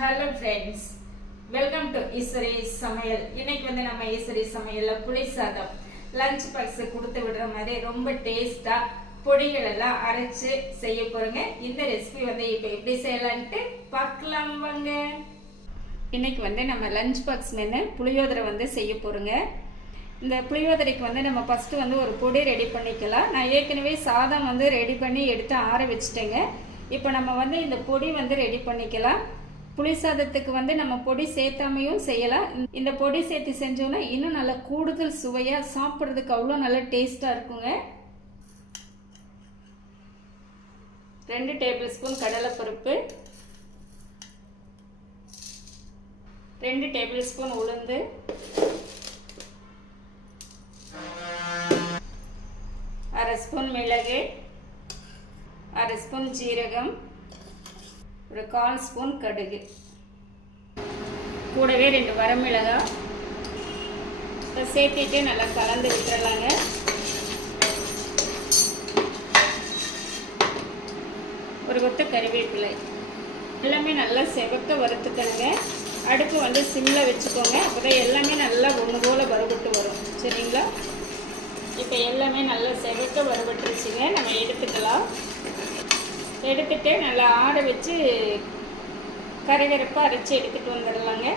Hello friends, welcome to Eswari சமையல். இன்னைக்கு நம்ம ஈஸ்வரி சமையல்ல புளி சாதம் லஞ்ச் பாக்ஸ் கொடுத்து விடுற மாதிரி ரொம்ப டேஸ்டா பொடிகள் எல்லாம் அரைச்சு செய்ய போறேங்க. இந்த ரெசிபி இப்போ எப்படி செய்யலான்ட்டு பார்க்கலாம் வாங்க. இன்னைக்கு நம்ம லஞ்ச் பாக்ஸ் மெனு புளியோதரை செய்ய போறோங்க. இந்த புளியோதரைக்கு நம்ம ஃபர்ஸ்ட் ஒரு பொடி ரெடி பண்ணிக்கலாம். நான் ஏற்கனவே சாதம் ரெடி பண்ணி எடுத்து ஆற வச்சுட்டேங்க. இப்போ நம்ம இந்த பொடி ரெடி பண்ணிக்கலாம். புளி சாதத்துக்கு நம்ம பொடி சேர்த்தாமையும் செய்யலாம். இந்த பொடி சேர்த்து செஞ்சோம்னா இன்னும் நல்லா கூடுதல் சுவையா சாப்பிட்றதுக்கு அவ்வளோ நல்லா டேஸ்டா இருக்குங்க. 2 டேபிள் ஸ்பூன் கடலைப்பருப்பு, 2 டேபிள் ஸ்பூன் உளுந்து, 1/2 ஸ்பூன் மிளகு, 1/2 ஸ்பூன் ஜீரகம், 1/4 ஸ்பூன் கடுகு, கூடவே 2 வரமிளகாய் சேர்த்துட்டு நல்லா கலந்து விட்டுறலாங்க. ஒரு கொத்து கறிவேப்பிலை எல்லாமே நல்லா செவக்க வறுத்துக்கணுங்க. அடுப்பு சிம்மில் வச்சுக்கோங்க. அப்போதான் எல்லாமே நல்லா ஒன்று போல வறுபட்டு வரும். சரிங்களா? இப்போ எல்லாமே நல்லா செவக்க வறுபட்டுருச்சுங்க. நம்ம எடுத்துக்கலாம். எடுத்துட்டு நல்லா ஆற வச்சு கரைகரப்பாக அரைச்சி எடுத்துகிட்டு வந்துடலாங்க.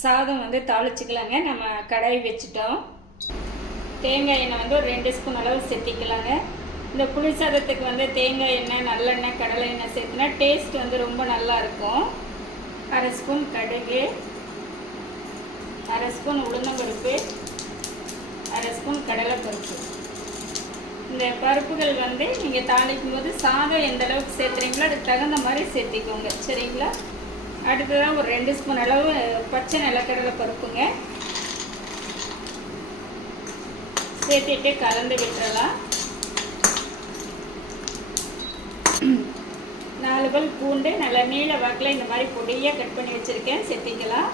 சாதம் தாளிச்சிக்கலாங்க. நம்ம கடாய் வச்சுட்டோம். தேங்காய் எண்ணெய் ஒரு 2 ஸ்பூன் அளவு சேர்த்திக்கலாங்க. இந்த புளி சாதத்துக்கு தேங்காய் எண்ணெய், நல்லெண்ணெய், கடலை எண்ணெய் சேர்த்துனா டேஸ்ட் ரொம்ப நல்லா இருக்கும். 1/2 ஸ்பூன் கடுகு, 1/2 ஸ்பூன் உளுந்தம்பருப்பு, 1/2 ஸ்பூன் கடலைப்பருப்பு. இந்த பருப்புகள் நீங்கள் தாளிக்கும் போது சாதம் எந்த அளவுக்கு சேர்த்துறீங்களோ அதுக்கு தகுந்த மாதிரி சேர்த்திக்கோங்க. சரிங்களா? அடுத்ததான் ஒரு 2 ஸ்பூன் அளவு பச்சை நிலக்கடலை பருப்புங்க சேர்த்திட்டு கலந்து விட்டுறலாம். 4 பல் பூண்டு நல்லா நீள வாக்கில் இந்த மாதிரி பொடியாக கட் பண்ணி வச்சுருக்கேன், சேர்த்திக்கலாம்.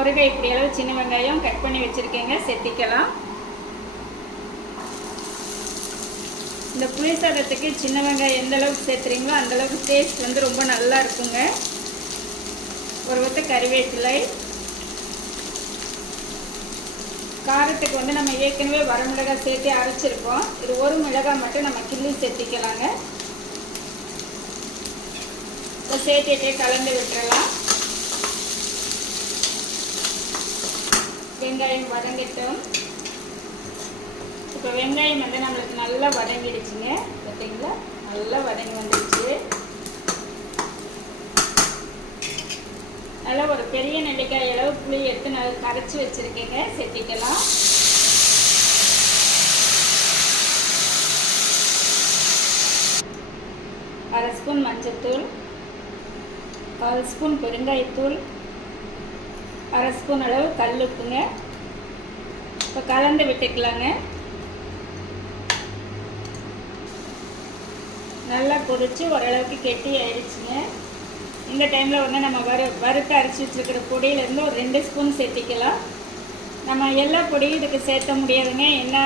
ஒரு கைப்பிடி அளவு சின்ன வெங்காயம் கட் பண்ணி வச்சுருக்கேங்க, சேர்த்திக்கலாம். இந்த புளி சாதத்துக்கு சின்ன வெங்காயம் எந்த அளவுக்கு சேர்த்துறீங்களோ அந்த அளவுக்கு டேஸ்ட் ரொம்ப நல்லா இருக்குங்க. ஒரு கொத்து கறிவேப்பிலை. காரத்துக்கு நம்ம ஏற்கனவே வரமிளகாய் சேர்த்து அரைச்சிருக்கோம். இது ஒரு மிளகாய் மட்டும் நம்ம கிள்ளி சேர்த்திக்கலாங்க. சேர்த்துட்டே கலந்து விட்டுறலாம். வெங்காயம் வதங்கிட்டோம். இப்போ வெங்காயம் நம்மளுக்கு நல்லா வதங்கிடுச்சுங்க. பார்த்தீங்களா? நல்லா வதங்கி வந்துடுச்சு. நல்லா ஒரு பெரிய நெல்லிக்காய் அளவு புளி எடுத்து நல்லா கரைச்சி வச்சுருக்கேங்க, சேர்த்திக்கலாம். அரை ஸ்பூன் மஞ்சத்தூள், 1/4 ஸ்பூன் பெருங்காயத்தூள், 1/2 ஸ்பூன் அளவு கல் உப்புங்க. இப்போ கலந்து விட்டுக்கலாங்க. நல்லா கொதிச்சு ஓரளவுக்கு கெட்டி ஆயிடுச்சுங்க. இந்த டைமில் நம்ம வறுத்து அரைச்சி வச்சுருக்கிற பொடியிலேருந்து ஒரு 2 ஸ்பூன் சேர்த்திக்கலாம். நம்ம எல்லா பொடியும் இதுக்கு சேர்த்த முடியாதுங்க, என்ன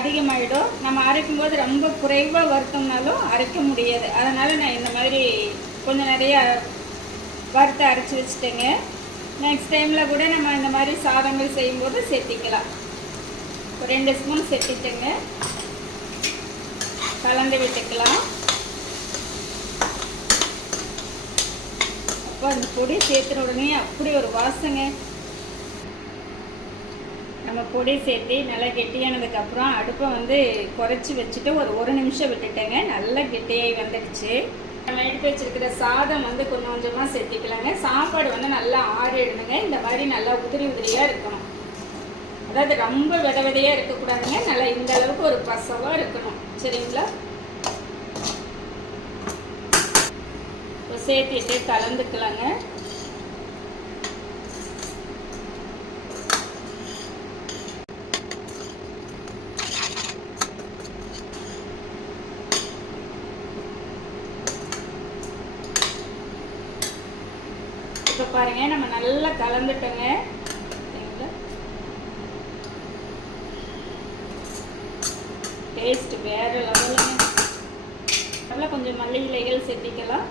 அதிகமாகிடும். நம்ம அரைக்கும் போது ரொம்ப குறைவாக வறுத்தோம்னாலும் அரைக்க முடியாது. அதனால் நான் இந்த மாதிரி கொஞ்சம் நிறையா வறுத்து அரைச்சி வச்சுட்டேங்க. நெக்ஸ்ட் டைமில் கூட நம்ம இந்த மாதிரி சாதங்கள் செய்யும்போது சேர்த்திக்கலாம். ஒரு 2 ஸ்பூன் சேர்த்திட்டுங்க, கலந்து விட்டுக்கலாம். அப்போ அந்த பொடி சேர்த்துன உடனே அப்படி ஒரு வாசங்க. நம்ம பொடி சேர்த்து நல்லா கெட்டியானதுக்கப்புறம் அடுப்பை குறைச்சி வச்சுட்டு ஒரு 1 நிமிஷம் விட்டுட்டேங்க. நல்லா கெட்டியாகி வந்துடுச்சு. நம்ம எடுத்து வச்சிருக்கிற சாதம் கொஞ்சம் கொஞ்சமாக சேர்த்திக்கலாங்க. சாப்பாடு நல்லா ஆறிடணுங்க. இந்த மாதிரி நல்லா உதிரி உதிரியாக இருக்கணும். அதாவது ரொம்ப வித விதையாக இருக்கக்கூடாதுங்க. நல்லா இந்த அளவுக்கு ஒரு பசவாக இருக்கணும். சரிங்களா? இப்போ சேர்த்திட்டு கலந்துக்கலாங்க. இப்போ பாருங்கள் நம்ம நல்லா கலந்துட்டோங்க. டேஸ்ட் வேறு லெவலுங்க. நல்லா கொஞ்சம் மல்லி இலைகள் சேர்த்திக்கலாம்.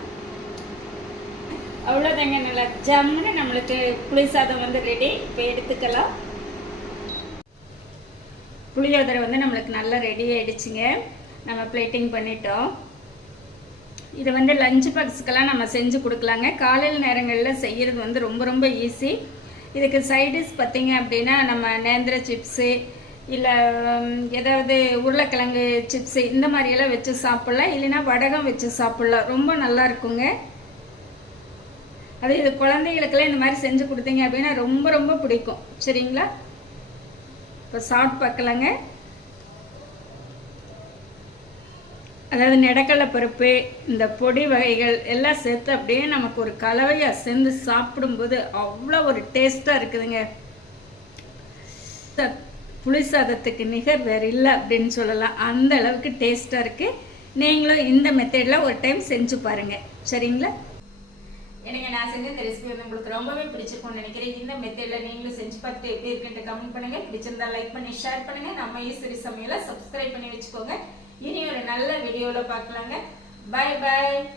அவ்வளோதாங்க, நல்லா ஜம்முன்னு நம்மளுக்கு புளி சாதம் வந்து ரெடி. இப்போ எடுத்துக்கலாம். புளியோதரை வந்து நம்மளுக்கு நல்லா ரெடி ஆகிடுச்சுங்க. நம்ம பிளேட்டிங் பண்ணிட்டோம். இதை வந்து லஞ்ச் பாக்ஸுக்கெல்லாம் நம்ம செஞ்சு கொடுக்கலாங்க. காலையில் நேரங்களில் செய்கிறது வந்து ரொம்ப ரொம்ப ஈஸி. இதுக்கு சைடிஷ் பார்த்திங்க அப்படின்னா நம்ம நேந்திர சிப்ஸு இல்லை ஏதாவது உருளைக்கிழங்கு சிப்ஸு இந்த மாதிரியெல்லாம் வச்சு சாப்பிட்லாம். இல்லைன்னா வடகம் வச்சு சாப்பிட்லாம். ரொம்ப நல்லா இருக்குங்க. அது இது குழந்தைகளுக்கெல்லாம் இந்த மாதிரி செஞ்சு கொடுத்தீங்க அப்படின்னா ரொம்ப ரொம்ப பிடிக்கும். சரிங்களா? இப்போ சாப்பிட்டு பார்க்கலாங்க. அதாவது நெடக்கடலை பருப்பு, இந்த பொடி வகைகள் எல்லாம் சேர்த்து அப்படியே நமக்கு ஒரு கலவையாக சேர்ந்து சாப்பிடும்போது அவ்வளோ ஒரு டேஸ்ட்டாக இருக்குதுங்க. புளி சாதத்துக்கு நிகர் வேறு இல்லை அப்படின்னு சொல்லலாம். அந்த அளவுக்கு டேஸ்ட்டாக இருக்குது. நீங்களும் இந்த மெத்தடில் ஒரு டைம் செஞ்சு பாருங்கள். சரிங்களா? எனக்கு நான் செஞ்ச இந்த ரெசிபி வந்து உங்களுக்கு ரொம்பவே பிடிச்சிருக்கும்னு நினைக்கிறேன். இந்த மெத்தடில் நீங்களும் செஞ்சு பார்த்துட்டு எப்படி இருக்குன்ட்டு கமெண்ட் பண்ணுங்கள். பிடிச்சிருந்தா லைக் பண்ணி ஷேர் பண்ணுங்கள். நம்ம ஈஸ்வரி சமையலை சப்ஸ்கிரைப் பண்ணி வச்சுக்கோங்க. இனி ஒரு நல்ல வீடியோவில் பார்க்கலாங்க. பாய் பாய்.